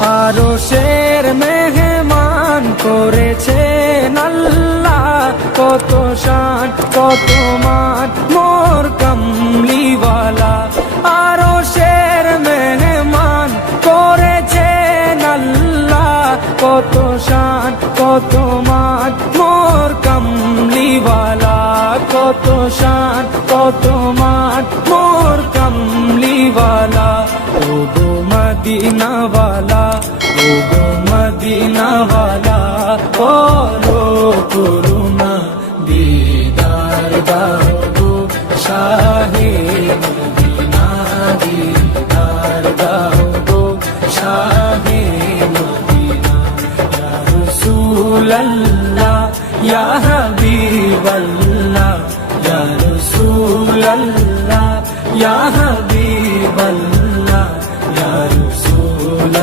আরশের মেহমান করেছেন আল্লাহ, কত শান কত মান মোর কামলিওয়ালা। আরশের মেহমান করেছেন আল্লাহ, কত শান কত মান মোর কামলিওয়ালা, কত শান কত মান মোর কামলিওয়ালা। ও গো মদিনাওয়ালা, ও গো মদিনাওয়ালা, বলো করুণা দিদার দাও গো শাহে মদিনা, দিদার দাও গো শাহে মদিনা। ইয়া রাসূলাল্লাহ ইয়া হাবিবাল্লাহ, ইয়া রাসূলাল্লাহ ইয়া